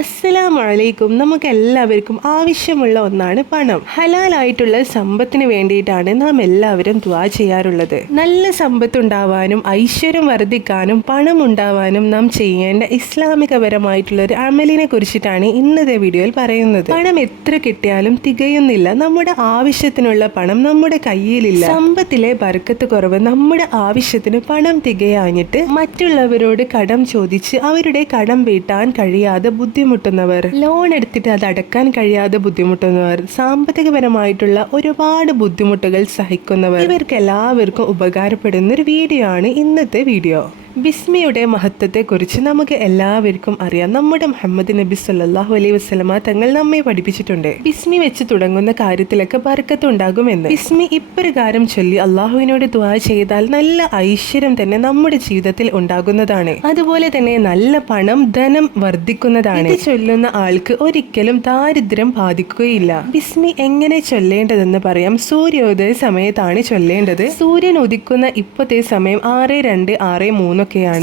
അസ്സലാമലൈക്കും. നമുക്ക് എല്ലാവർക്കും ആവശ്യമുള്ള ഒന്നാണ് പണം. ഹലാലായിട്ടുള്ള സമ്പത്തിന് വേണ്ടിയിട്ടാണ് നാം എല്ലാവരും ദുആ ചെയ്യാറുള്ളത്. നല്ല സമ്പത്ത് ഉണ്ടാവാനും ഐശ്വര്യം വർദ്ധിക്കാനും പണം ഉണ്ടാവാനും നാം ചെയ്യേണ്ട ഇസ്ലാമികപരമായിട്ടുള്ള ഒരു അമലിനെ കുറിച്ചിട്ടാണ് ഇന്നത്തെ വീഡിയോയിൽ പറയുന്നത്. പണം എത്ര കിട്ടിയാലും തികയുന്നില്ല. നമ്മുടെ ആവശ്യത്തിനുള്ള പണം നമ്മുടെ കയ്യിലില്ല. സമ്പത്തിലെ ബർക്കത്ത് കുറവ്. നമ്മുടെ ആവശ്യത്തിന് പണം തികയാഞ്ഞിട്ട് മറ്റുള്ളവരോട് കടം ചോദിച്ച് അവരുടെ കടം വീട്ടാൻ കഴിയാതെ ബുദ്ധിമുട്ടുന്നവർ, ലോൺ എടുത്തിട്ട് അത് അടക്കാൻ കഴിയാതെ ബുദ്ധിമുട്ടുന്നവർ, സാമ്പത്തികപരമായിട്ടുള്ള ഒരുപാട് ബുദ്ധിമുട്ടുകൾ സഹിക്കുന്നവർ, ഇവർക്ക് എല്ലാവർക്കും ഉപകാരപ്പെടുന്ന ഒരു വീഡിയോ ആണ് ഇന്നത്തെ വീഡിയോ. ബിസ്മിയുടെ മഹത്വത്തെക്കുറിച്ച് നമുക്ക് എല്ലാവർക്കും അറിയാം. നമ്മുടെ മുഹമ്മദ് നബി സല്ലല്ലാഹു അലൈഹി വസല്ലമ തങ്ങൾ നമ്മെ പഠിപ്പിച്ചിട്ടുണ്ട്. ബിസ്മി വെച്ച് തുടങ്ങുന്ന കാര്യത്തിലൊക്കെ ബർക്കത്ത് ഉണ്ടാകുമെന്ന്. ബിസ്മി ഇപ്രകാരം ചൊല്ലി അള്ളാഹുവിനോട് ദുആ ചെയ്താൽ നല്ല ഐശ്വര്യം തന്നെ നമ്മുടെ ജീവിതത്തിൽ ഉണ്ടാകുന്നതാണ്. അതുപോലെ തന്നെ നല്ല പണം, ധനം വർദ്ധിക്കുന്നതാണ്. ഇത് ചൊല്ലുന്ന ആൾക്ക് ഒരിക്കലും ദാരിദ്ര്യം ബാധിക്കുകയില്ല. ബിസ്മി എങ്ങനെ ചൊല്ലേണ്ടതെന്ന് പറയാം. സൂര്യോദയ സമയത്താണ് ചൊല്ലേണ്ടത്. സൂര്യൻ ഉദിക്കുന്ന ഇപ്പോഴത്തെ സമയം 6:02, 6:03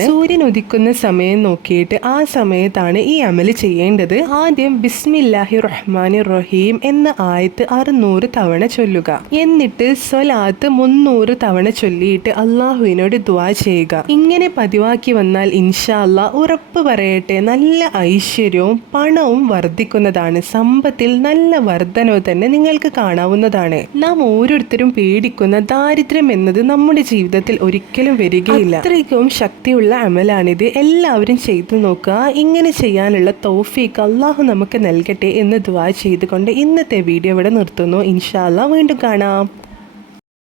സൂര്യൻ ഉദിക്കുന്ന സമയം നോക്കിയിട്ട് ആ സമയത്താണ് ഈ അമല് ചെയ്യേണ്ടത്. ആദ്യം ബിസ്മില്ലാഹിർ റഹ്മാനിർ റഹീം എന്ന ആയത്ത് 600 തവണ ചൊല്ലുക. എന്നിട്ട് സ്വലാത്ത് 300 തവണ ചൊല്ലിയിട്ട് അള്ളാഹുവിനോട് ദുആ ചെയ്യുക. ഇങ്ങനെ പതിവാക്കി വന്നാൽ ഇൻഷാ അല്ലാഹ് ഉറപ്പ് പറയട്ടെ നല്ല ഐശ്വര്യവും പണവും വർദ്ധിക്കുന്നതാണ്. സമ്പത്തിൽ നല്ല വർധനവ് തന്നെ നിങ്ങൾക്ക് കാണാവുന്നതാണ്. നാം ഓരോരുത്തരും പേടിക്കുന്ന ദാരിദ്ര്യം എന്നത് നമ്മുടെ ജീവിതത്തിൽ ഒരിക്കലും വരികയില്ല. അത്രയ്ക്കും ശക്തിയുള്ള അമലാണിത്. എല്ലാവരും ചെയ്തു നോക്കുക. ഇങ്ങനെ ചെയ്യാനുള്ള തൗഫീഖ് അള്ളാഹു നമുക്ക് നൽകട്ടെ എന്ന് ദുആ ചെയ്തുകൊണ്ട് ഇന്നത്തെ വീഡിയോ ഇവിടെ നിർത്തുന്നു. ഇൻഷാ അല്ലാഹ് വീണ്ടും കാണാം.